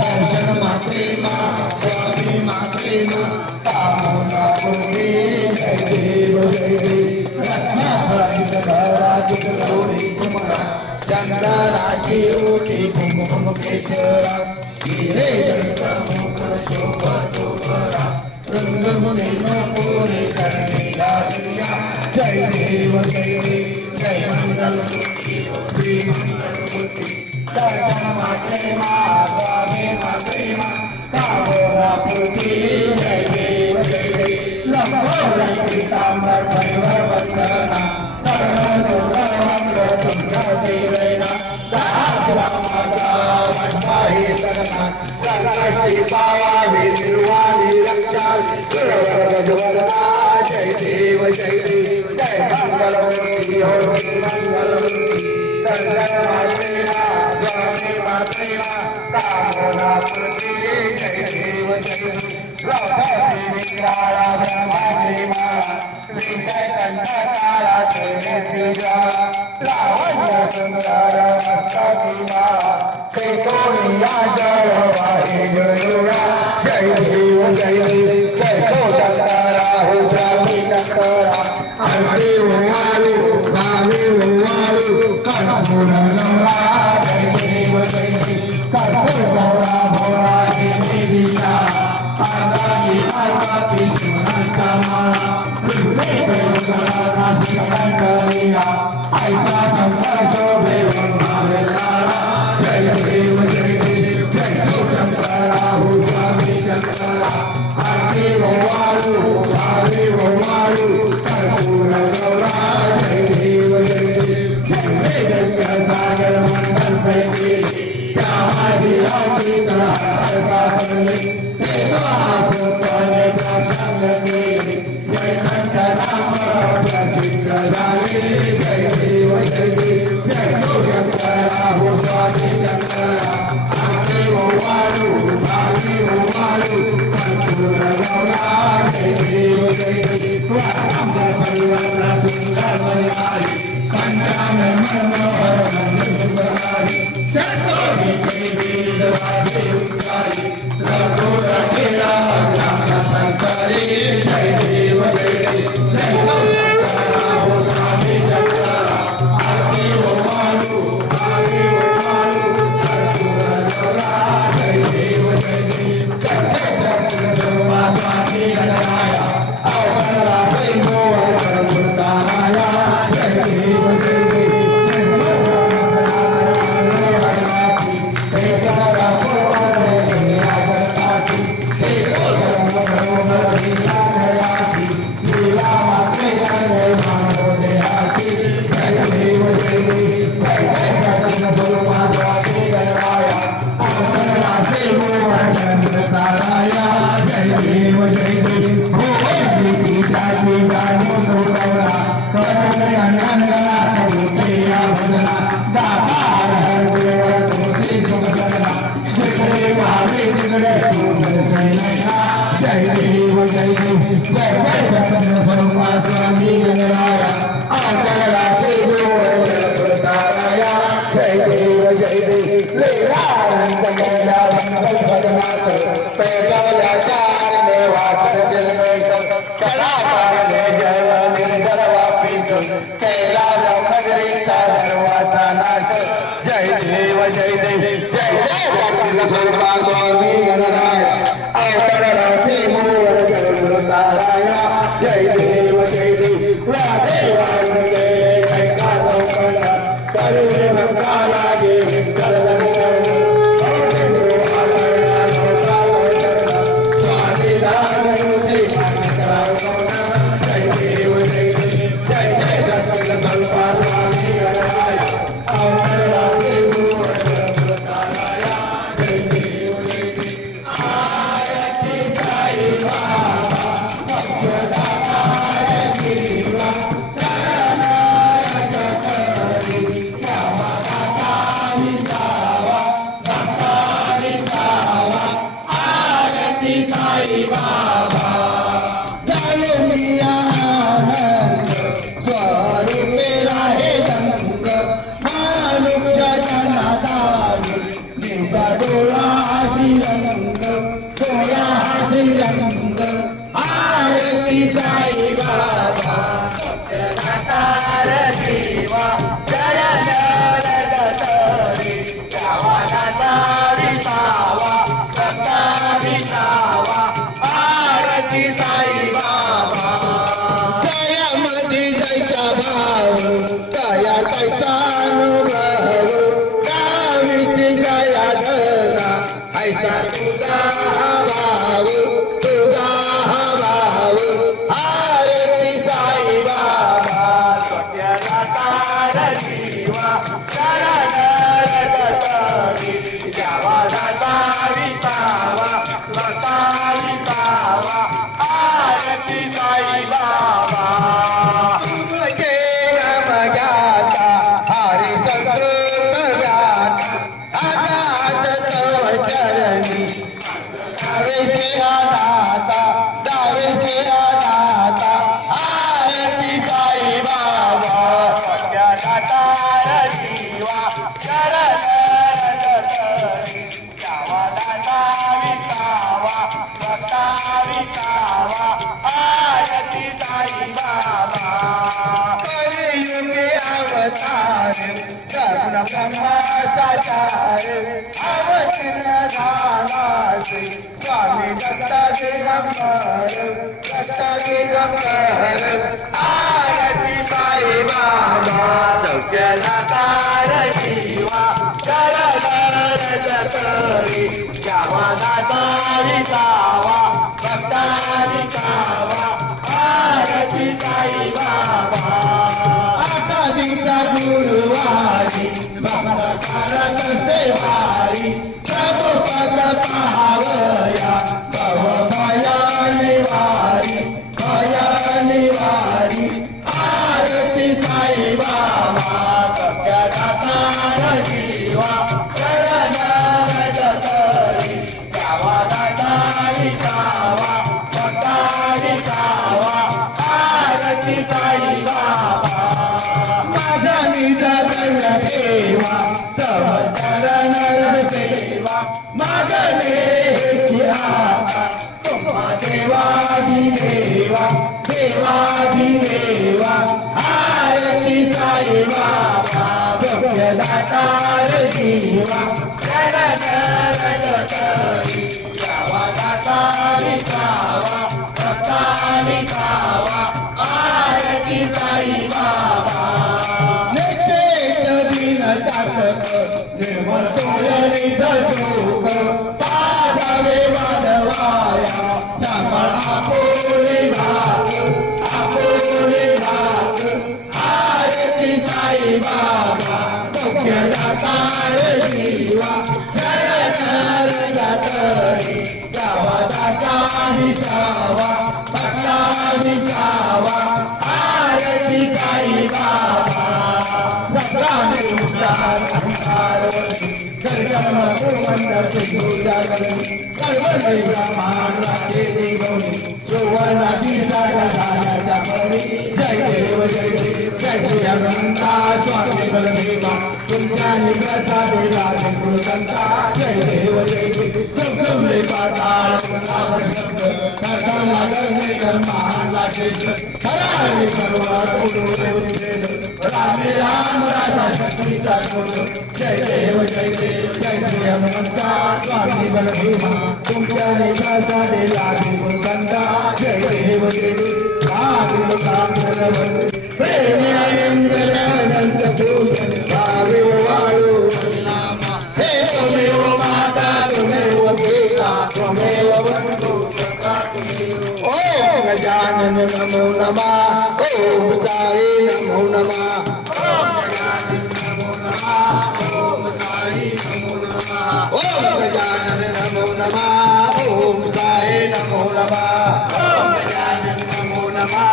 दर्शन मात्रे स्वामी मात्रे कामना पूरी जय देव जय देव रत्नाभरित भराजित गौरी कुमार चंदनाची ओटी कुमकुम केशरा हीरे जनित मुकुट शोभरा रंग मुनिनो पूरी करने राजिया जय देव जय जय मंगल मूर्ति श्री मंगल मूर्ति दर्शन मात्रे स्वामी मात्रे कामना पूरी जय देव जय देव लंबोदर पीताम्बर परिवर वंदना करुण सुंदर मंगल सुंदर देवैना दासरामाता वंदाहि सगना संकष्टि पावाहि निर्वाणि रक्षामि सुरवर गजवदना जय देव जय देव जय मंगल मूर्ति हो मंगल मूर्ति दर्शन मात्रे स्वामी मात्रे कामना पूर्ति जय देव जय देव लौकति विकराला ब्रह्मांडे माला विषय कंठ काला तेने त्रिजाला लावण्य सुंदर मस्तकी माला त्रिकोणिया जल वाहि गरुड़ा जय देव जय देव जय तो चंद्रा हो स्वामी चंद्रा हरि ओवालु भावी ओवालु कर्पूर गौरा जय देव जय देव कर्पूर गौरा भोला देवी दिशा आगामी आगामी सुनंतमाला रुद्रे पेरुगला नासिकंठलीला ऐसा चंद्र शोभे वंदावेलाला जय देव जय देव जय तो चंद्रा हो स्वामी चंद्रा हरि ओवालु भावी ओवालु कर्पूर गौरा जय देव जय देव जय जय सागर मंडल पैके त्यामादी आती कला हरता करले तेरा आसुताने प्रसन्न के जय कंठ नाम प्रसिद्ध जाले जय देव जय देव जय तो चंद्रा हो स्वामी चंद्रा आके ओवालु भावी ओवालु कर्पूर गौरा जय देव जय देव राम परिवार सुंदर मनाई कंठान मनोहर सुंदराई चंदोनी देवी वाजे उतारी रघुर खेला राम संसारी जय देव जय देव जय हो स्वामी चंद्रा आके ओवालु भावी ओवालु कर्पूर गौरा जय देव जय देव जय स्वामी गणाया अवतरा देवो अवताराया जय देव जय देव होया श्रीरंग आरती साई बाबा दातार देवा शरण रजतरी जावा दाता विसावा दत्ता विसावा आरती साई बाबा जयामध्ये जयचा भाव काया तैसा अनुभव गावीची जया धना ऐसा तुझा भाव तुझा भाव आरती साई बाबा सत्यनातार जीवा शरण रजतरी जावा दाता विसावा दत्ता विसावा आरती साई बाबा तुझे नम गाता हरि संस्कृत गाता आगात तव चरणी दावे से अनाथा आरती साई बाबा सत्यनातार जीवा शरण रजतरी जावा दाता विसावा दत्ता विसावा आरती साई बाबा कलियुगे अवतार सगुण ब्रह्माचार अवतीर्ण झाला श्री स्वामी दत्ता दिगंबर आरती साई बाबा सत्यनातार जीवा शरण रजतरी जावा दाता विसावा दत्ता विसावा आरती साई बाबा आषाढीचा गुरुवारी भक्त करत सेवारी प्रभु पद पाहावया भव भया निवारी आरती साई बाबा सत्यनातार जीवा शरण रजतरी जावा दाता विसावा दत्ता विसावा आरती साई बाबा माझा निज दैव देवा तव चरण सेवा मागणे हेची आता तुम्हा देवाधिदेवा आरती साई बाबा सत्यदातार जीवा शरण रजतरी जावा दाता विसावा दत्ता विसावा आरती साई बाबा निश्चित दिन टाकत निर्मळ तोरणी चोक पाजावे माधवाया सांभाळ आपुले भाग आरती साई बाबा सत्यदातार जीवा शरण रजतरी जावा दाता विसावा दत्ता विसावा आरती साई बाबा सत्राने जय देव जय जय अनंता स्वामी बलदेवा तुमच्या निकटा देवा संता जय देव जय तुमले पाताळ शब्द कर्मा करणे कर्माला खराने सर्वात रामे राम राजा शक्तीचा जय देव जय जय अनंता स्वामी बलदेवा तुमच्या निकटा देवा संता जय देव जय प्रेम अनंत पूजन भावे वाळू हे त्वमेव माता त्वमेव पिता त्वमेव बंधु ओम गजानन नमो नमः ओम साई नमो नमः ओम गजानन नमो नमः ओम साई नमो नमः ओम गजानन नमो नमः ओम साई नमो नमः ओम गजानन नमो नमः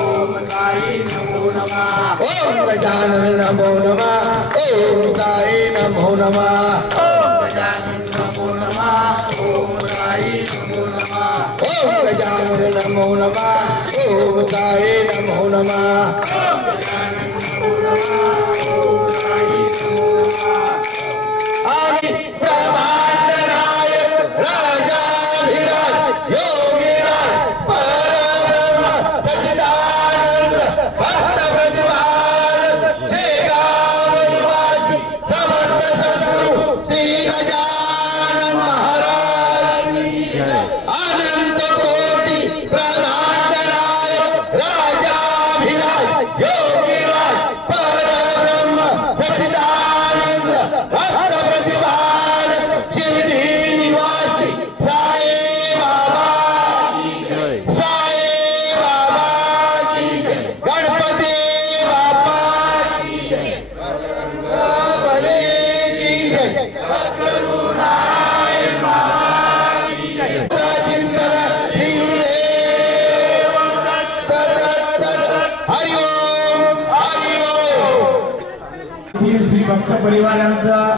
ओम साई नमो नमः ओम गजानन नमो नमः ओम साई नमो नमः ओम गजानन नमो नमः ओम साई नमो नमः ओम गजानन नमो नमः ओम साई नमो नमः ओम गजानन नमो नमः ओम साई नमो नमः आदि ब्रह्मांड नायक राजा आमच्या परिवारांचा